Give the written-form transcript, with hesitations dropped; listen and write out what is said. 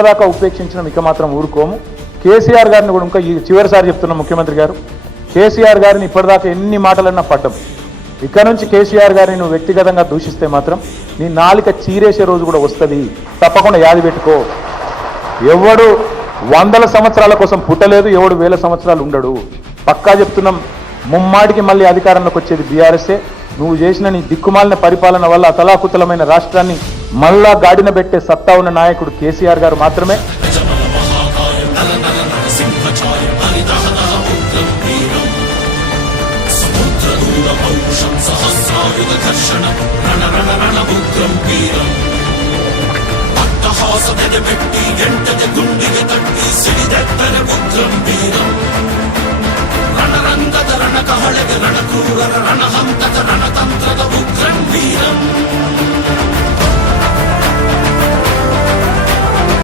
దాకా ఉపేక్షించడం ఇక మాత్రం ఊరుకోము. కేసీఆర్ గారిని కూడా ఇంకా చివరిసారి చెప్తున్న ముఖ్యమంత్రి గారు, కేసీఆర్ గారిని ఇప్పటిదాకా ఎన్ని మాటలన్నా పడ్డం, ఇక్కడ నుంచి కేసీఆర్ గారిని నువ్వు వ్యక్తిగతంగా దూషిస్తే మాత్రం నీ నాలిక చీరేసే రోజు కూడా వస్తుంది. తప్పకుండా యాది పెట్టుకో. ఎవడు 100 సంవత్సరాల కోసం పుట్టలేదు, ఎవడు 1000 సంవత్సరాలు ఉండడు. పక్కా చెప్తున్నాం, ముమ్మాడికి మళ్ళీ అధికారంలోకి వచ్చేది బీఆర్ఎస్ఏ. నువ్వు చేసిన నీ దిక్కుమాలిన పరిపాలన వల్ల అతలాకుతలమైన రాష్ట్రాన్ని మళ్ళా గాడిన పెట్టే సత్తా ఉన్న నాయకుడు కేసీఆర్ గారు మాత్రమే. రణకహళగ రణక్రూర రణహంతక రణతంత్ರದ ಉಗ್ರಂ ವೀರಂ